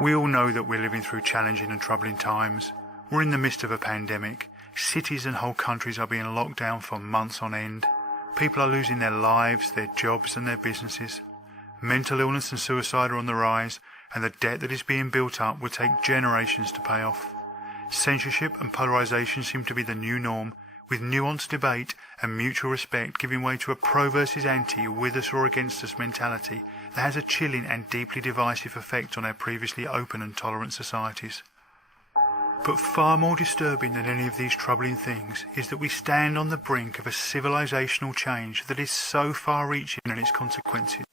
We all know that we're living through challenging and troubling times. We're in the midst of a pandemic. Cities and whole countries are being locked down for months on end. People are losing their lives, their jobs and their businesses. Mental illness and suicide are on the rise, and the debt that is being built up will take generations to pay off. Censorship and polarisation seem to be the new norm, with nuanced debate and mutual respect giving way to a pro versus anti, with us or against us mentality that has a chilling and deeply divisive effect on our previously open and tolerant societies. But far more disturbing than any of these troubling things is that we stand on the brink of a civilisational change that is so far-reaching in its consequences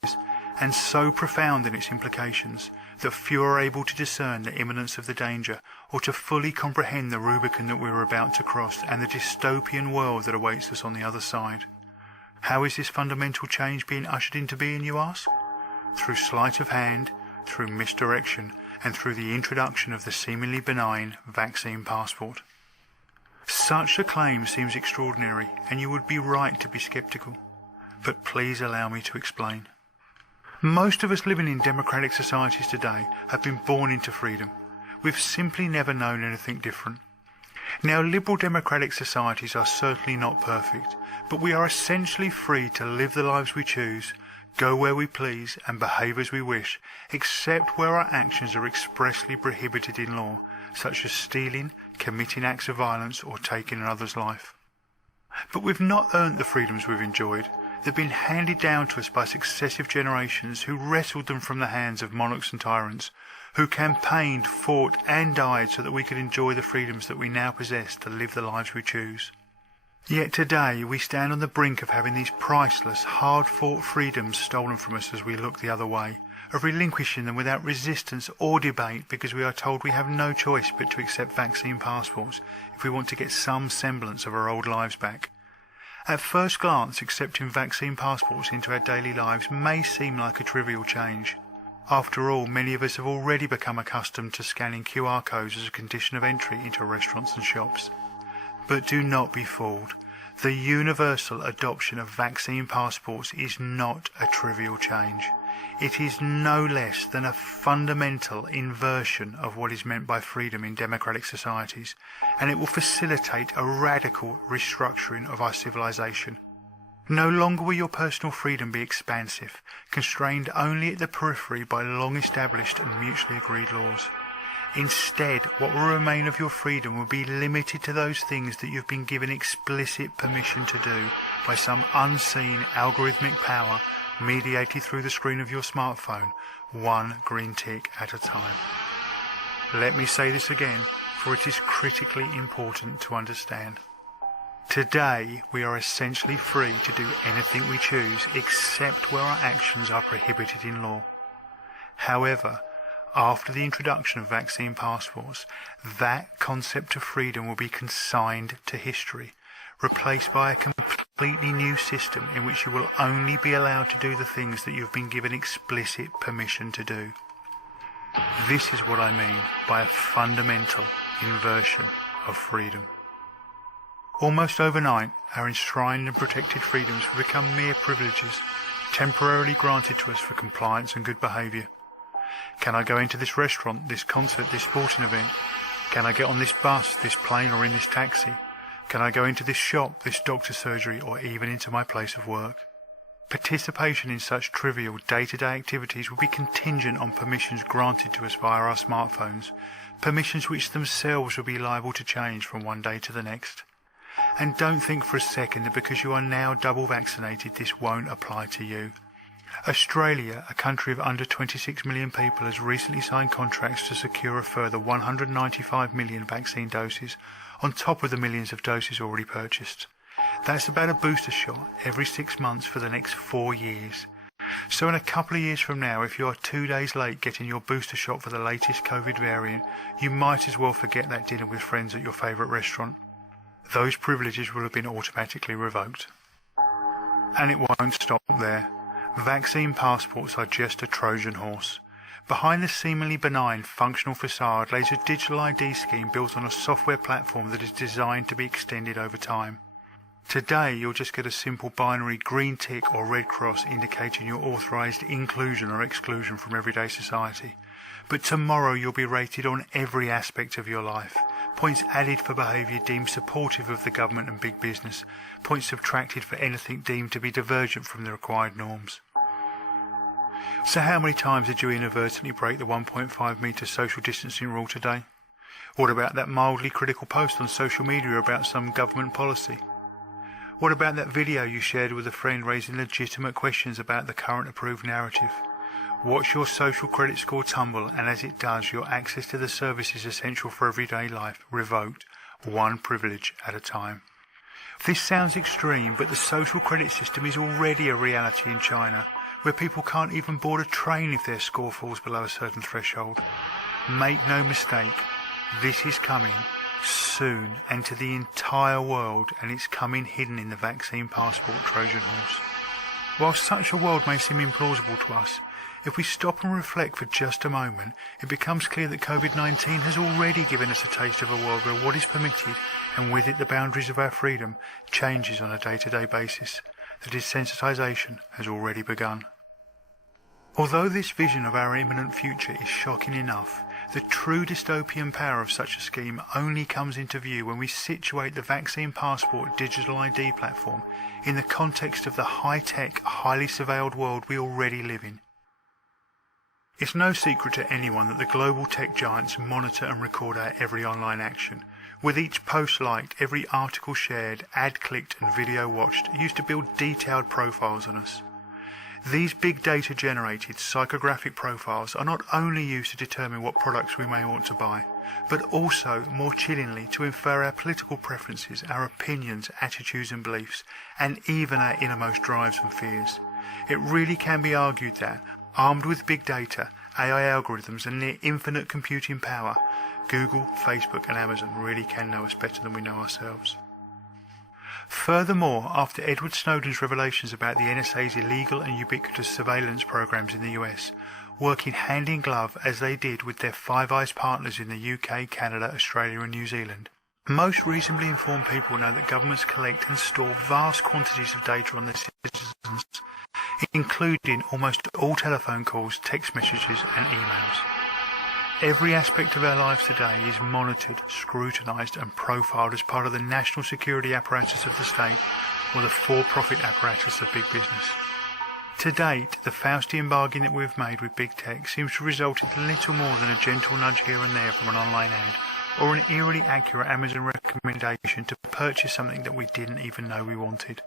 and so profound in its implications that few are able to discern the imminence of the danger or to fully comprehend the Rubicon that we are about to cross and the dystopian world that awaits us on the other side. How is this fundamental change being ushered into being, you ask? Through sleight of hand, through misdirection, and through the introduction of the seemingly benign vaccine passport. Such a claim seems extraordinary, and you would be right to be sceptical. But please allow me to explain. Most of us living in democratic societies today have been born into freedom. We've simply never known anything different. Now, liberal democratic societies are certainly not perfect, but we are essentially free to live the lives we choose, go where we please and behave as we wish, except where our actions are expressly prohibited in law, such as stealing, committing acts of violence or taking another's life. But we've not earned the freedoms we've enjoyed. They've been handed down to us by successive generations who wrestled them from the hands of monarchs and tyrants, who campaigned, fought and died so that we could enjoy the freedoms that we now possess to live the lives we choose. Yet today we stand on the brink of having these priceless, hard-fought freedoms stolen from us as we look the other way, of relinquishing them without resistance or debate because we are told we have no choice but to accept vaccine passports if we want to get some semblance of our old lives back. At first glance, accepting vaccine passports into our daily lives may seem like a trivial change. After all, many of us have already become accustomed to scanning QR codes as a condition of entry into restaurants and shops. But do not be fooled. The universal adoption of vaccine passports is not a trivial change. It is no less than a fundamental inversion of what is meant by freedom in democratic societies, and it will facilitate a radical restructuring of our civilization. No longer will your personal freedom be expansive, constrained only at the periphery by long-established and mutually agreed laws. Instead, what will remain of your freedom will be limited to those things that you've been given explicit permission to do by some unseen algorithmic power mediated through the screen of your smartphone, one green tick at a time. Let me say this again, for it is critically important to understand. Today, we are essentially free to do anything we choose except where our actions are prohibited in law. However, after the introduction of vaccine passports, that concept of freedom will be consigned to history, replaced by a completely new system in which you will only be allowed to do the things that you've been given explicit permission to do. This is what I mean by a fundamental inversion of freedom. Almost overnight, our enshrined and protected freedoms will become mere privileges, temporarily granted to us for compliance and good behaviour. Can I go into this restaurant, this concert, this sporting event? Can I get on this bus, this plane or in this taxi? Can I go into this shop, this doctor's surgery or even into my place of work? Participation in such trivial day-to-day activities will be contingent on permissions granted to us via our smartphones, permissions which themselves will be liable to change from one day to the next. And don't think for a second that because you are now double vaccinated this won't apply to you. Australia, a country of under 26 million people, has recently signed contracts to secure a further 195 million vaccine doses on top of the millions of doses already purchased. That's about a booster shot every 6 months for the next 4 years. So in a couple of years from now, if you are 2 days late getting your booster shot for the latest COVID variant, you might as well forget that dinner with friends at your favourite restaurant. Those privileges will have been automatically revoked. And it won't stop there. Vaccine passports are just a Trojan horse. Behind the seemingly benign functional facade lays a digital ID scheme built on a software platform that is designed to be extended over time. Today you'll just get a simple binary green tick or red cross indicating your authorised inclusion or exclusion from everyday society. But tomorrow you'll be rated on every aspect of your life. Points added for behaviour deemed supportive of the government and big business. Points subtracted for anything deemed to be divergent from the required norms. So how many times did you inadvertently break the 1.5 metre social distancing rule today? What about that mildly critical post on social media about some government policy? What about that video you shared with a friend raising legitimate questions about the current approved narrative? Watch your social credit score tumble, and as it does, your access to the services essential for everyday life revoked, one privilege at a time. This sounds extreme, but the social credit system is already a reality in China, where people can't even board a train if their score falls below a certain threshold. Make no mistake, this is coming soon and to the entire world, and it's coming hidden in the vaccine passport Trojan horse. While such a world may seem implausible to us, if we stop and reflect for just a moment, it becomes clear that COVID-19 has already given us a taste of a world where what is permitted, and with it the boundaries of our freedom, changes on a day-to-day basis. The desensitisation has already begun. Although this vision of our imminent future is shocking enough, the true dystopian power of such a scheme only comes into view when we situate the vaccine passport digital ID platform in the context of the high-tech, highly surveilled world we already live in. It's no secret to anyone that the global tech giants monitor and record our every online action. With each post liked, every article shared, ad clicked and video watched used to build detailed profiles on us. These big data generated psychographic profiles are not only used to determine what products we may want to buy, but also, more chillingly, to infer our political preferences, our opinions, attitudes and beliefs, and even our innermost drives and fears. It really can be argued that, armed with big data, AI algorithms and near infinite computing power, Google, Facebook and Amazon really can know us better than we know ourselves. Furthermore, after Edward Snowden's revelations about the NSA's illegal and ubiquitous surveillance programs in the US, working hand in glove as they did with their Five Eyes partners in the UK, Canada, Australia and New Zealand, most reasonably informed people know that governments collect and store vast quantities of data on their citizens, including almost all telephone calls, text messages and emails. Every aspect of our lives today is monitored, scrutinised and profiled as part of the national security apparatus of the state or the for-profit apparatus of big business. To date, the Faustian bargain that we've made with big tech seems to result in little more than a gentle nudge here and there from an online ad or an eerily accurate Amazon recommendation to purchase something that we didn't even know we wanted.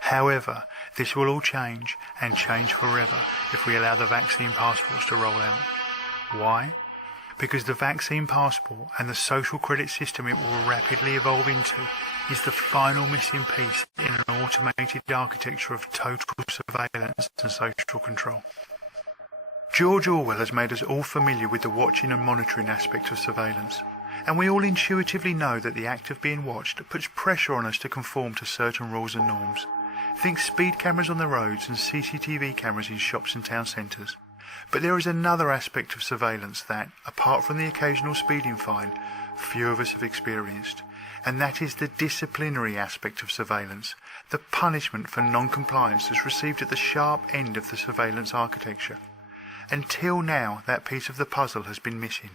However, this will all change, and change forever, if we allow the vaccine passports to roll out. Why? Because the vaccine passport and the social credit system it will rapidly evolve into is the final missing piece in an automated architecture of total surveillance and social control. George Orwell has made us all familiar with the watching and monitoring aspect of surveillance, and we all intuitively know that the act of being watched puts pressure on us to conform to certain rules and norms. Think speed cameras on the roads and CCTV cameras in shops and town centres. But there is another aspect of surveillance that, apart from the occasional speeding fine, few of us have experienced, and that is the disciplinary aspect of surveillance, the punishment for non-compliance that's received at the sharp end of the surveillance architecture. Until now, that piece of the puzzle has been missing,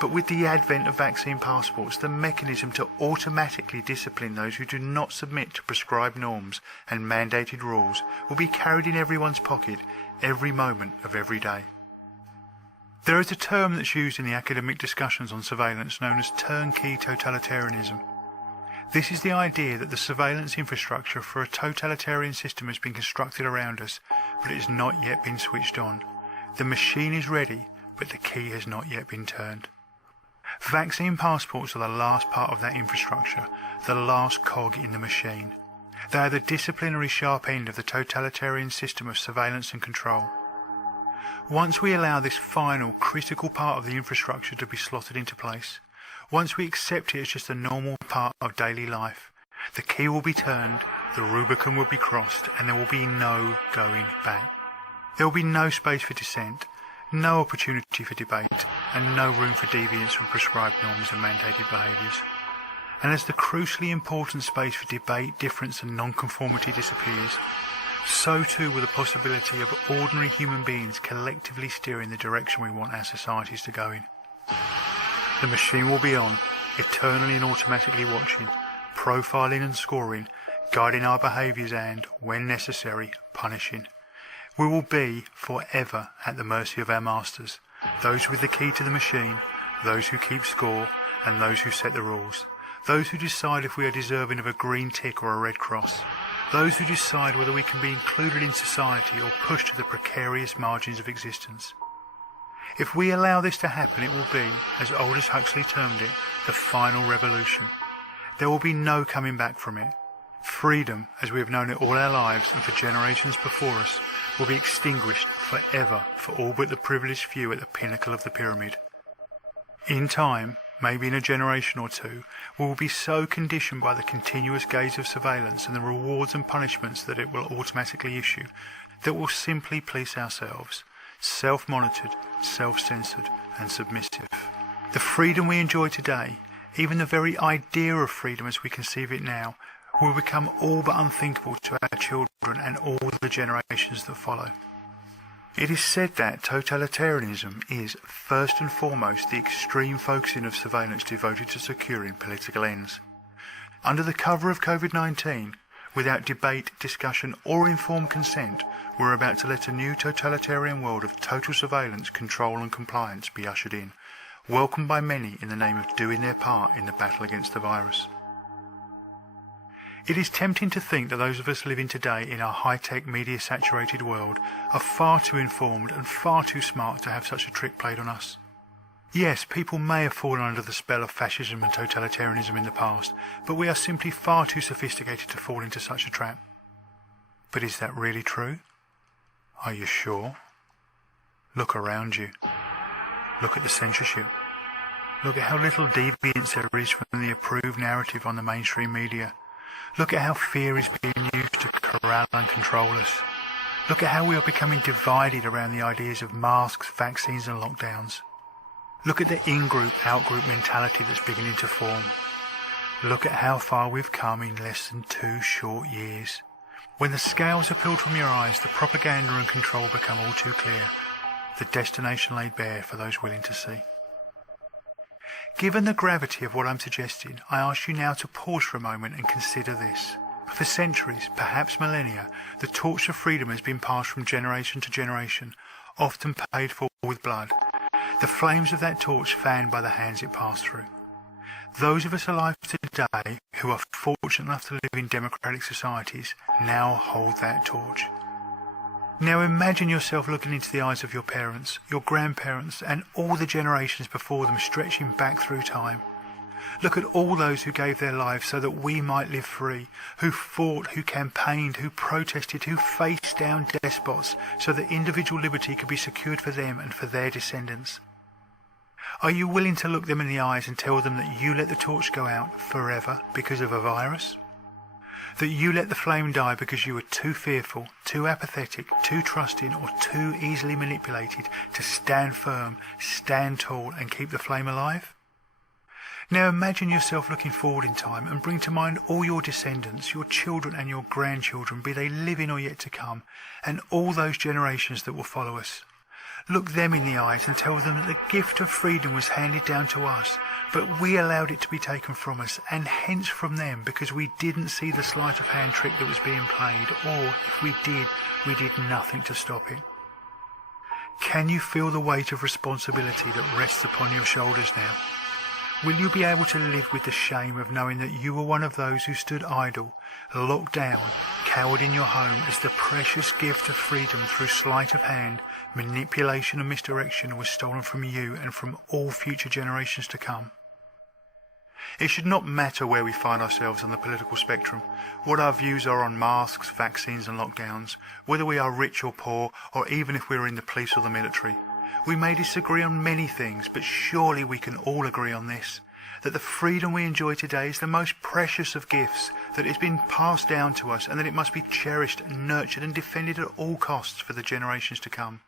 but with the advent of vaccine passports, the mechanism to automatically discipline those who do not submit to prescribed norms and mandated rules will be carried in everyone's pocket every moment of every day. There is a term that's used in the academic discussions on surveillance known as turnkey totalitarianism. This is the idea that the surveillance infrastructure for a totalitarian system has been constructed around us, but it has not yet been switched on. The machine is ready, but the key has not yet been turned. Vaccine passports are the last part of that infrastructure, the last cog in the machine. They are the disciplinary sharp end of the totalitarian system of surveillance and control. Once we allow this final, critical part of the infrastructure to be slotted into place, once we accept it as just a normal part of daily life, the key will be turned, the Rubicon will be crossed, and there will be no going back. There will be no space for dissent, no opportunity for debate, and no room for deviance from prescribed norms and mandated behaviours. And as the crucially important space for debate, difference and non-conformity disappears, so too will the possibility of ordinary human beings collectively steering the direction we want our societies to go in. The machine will be on, eternally and automatically watching, profiling and scoring, guiding our behaviours and, when necessary, punishing. We will be forever at the mercy of our masters, those with the key to the machine, those who keep score, and those who set the rules, those who decide if we are deserving of a green tick or a red cross, those who decide whether we can be included in society or pushed to the precarious margins of existence. If we allow this to happen, it will be, as Aldous Huxley termed it, the final revolution. There will be no coming back from it. Freedom, as we have known it all our lives and for generations before us, will be extinguished forever for all but the privileged few at the pinnacle of the pyramid. In time, maybe in a generation or two, we will be so conditioned by the continuous gaze of surveillance and the rewards and punishments that it will automatically issue, that we'll simply police ourselves, self-monitored, self-censored and submissive. The freedom we enjoy today, even the very idea of freedom as we conceive it now, will become all but unthinkable to our children and all the generations that follow. It is said that totalitarianism is, first and foremost, the extreme focusing of surveillance devoted to securing political ends. Under the cover of COVID-19, without debate, discussion or informed consent, we're about to let a new totalitarian world of total surveillance, control and compliance be ushered in, welcomed by many in the name of doing their part in the battle against the virus. It is tempting to think that those of us living today in our high-tech, media-saturated world are far too informed and far too smart to have such a trick played on us. Yes, people may have fallen under the spell of fascism and totalitarianism in the past, but we are simply far too sophisticated to fall into such a trap. But is that really true? Are you sure? Look around you. Look at the censorship. Look at how little deviance there is from the approved narrative on the mainstream media. Look at how fear is being used to corral and control us. Look at how we are becoming divided around the ideas of masks, vaccines and lockdowns. Look at the in-group, out-group mentality that's beginning to form. Look at how far we've come in less than 2 short years. When the scales are peeled from your eyes, the propaganda and control become all too clear. The destination laid bare for those willing to see. Given the gravity of what I'm suggesting, I ask you now to pause for a moment and consider this. For centuries, perhaps millennia, the torch of freedom has been passed from generation to generation, often paid for with blood. The flames of that torch fanned by the hands it passed through. Those of us alive today who are fortunate enough to live in democratic societies now hold that torch. Now imagine yourself looking into the eyes of your parents, your grandparents, and all the generations before them stretching back through time. Look at all those who gave their lives so that we might live free, who fought, who campaigned, who protested, who faced down despots so that individual liberty could be secured for them and for their descendants. Are you willing to look them in the eyes and tell them that you let the torch go out forever because of a virus? That you let the flame die because you were too fearful, too apathetic, too trusting or too easily manipulated to stand firm, stand tall and keep the flame alive? Now imagine yourself looking forward in time and bring to mind all your descendants, your children and your grandchildren, be they living or yet to come, and all those generations that will follow us. Look them in the eyes and tell them that the gift of freedom was handed down to us, but we allowed it to be taken from us, and hence from them, because we didn't see the sleight of hand trick that was being played, or if we did nothing to stop it. Can you feel the weight of responsibility that rests upon your shoulders now? Will you be able to live with the shame of knowing that you were one of those who stood idle, locked down, cowered in your home as the precious gift of freedom through sleight of hand, manipulation and misdirection was stolen from you and from all future generations to come? It should not matter where we find ourselves on the political spectrum, what our views are on masks, vaccines and lockdowns, whether we are rich or poor, or even if we are in the police or the military. We may disagree on many things, but surely we can all agree on this, that the freedom we enjoy today is the most precious of gifts, that it's been passed down to us, and that it must be cherished, nurtured and defended at all costs for the generations to come.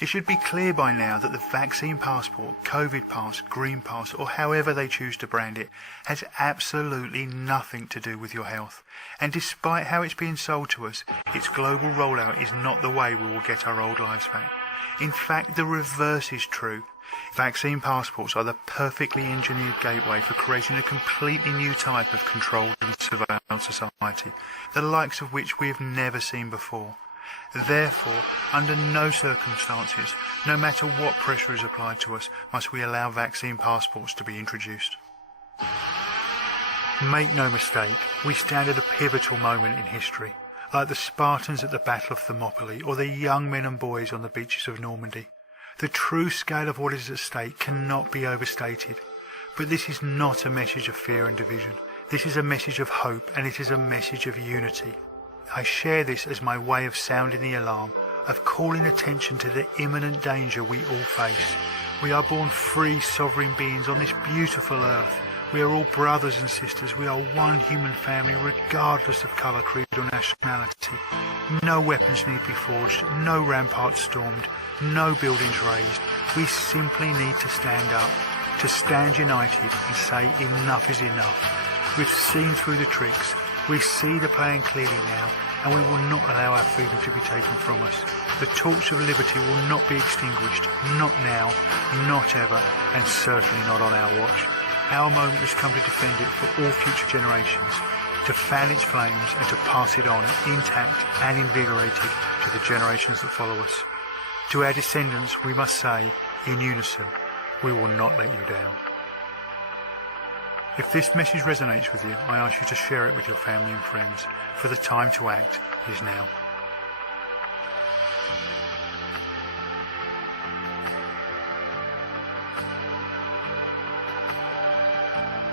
It should be clear by now that the vaccine passport, COVID pass, green pass, or however they choose to brand it, has absolutely nothing to do with your health. And despite how it's being sold to us, its global rollout is not the way we will get our old lives back. In fact, the reverse is true. Vaccine passports are the perfectly engineered gateway for creating a completely new type of controlled and surveilled society, the likes of which we have never seen before. Therefore, under no circumstances, no matter what pressure is applied to us, must we allow vaccine passports to be introduced. Make no mistake, we stand at a pivotal moment in history, like the Spartans at the Battle of Thermopylae or the young men and boys on the beaches of Normandy. The true scale of what is at stake cannot be overstated. But this is not a message of fear and division. This is a message of hope, and it is a message of unity. I share this as my way of sounding the alarm, of calling attention to the imminent danger we all face. We are born free, sovereign beings on this beautiful earth. We are all brothers and sisters. We are one human family, regardless of colour, creed or nationality. No weapons need be forged, no ramparts stormed, no buildings razed. We simply need to stand up, to stand united and say enough is enough. We've seen through the tricks. We see the plan clearly now, and we will not allow our freedom to be taken from us. The torch of liberty will not be extinguished, not now, not ever, and certainly not on our watch. Our moment has come to defend it for all future generations, to fan its flames and to pass it on intact and invigorated to the generations that follow us. To our descendants we must say, in unison, we will not let you down. If this message resonates with you, I ask you to share it with your family and friends, for the time to act is now.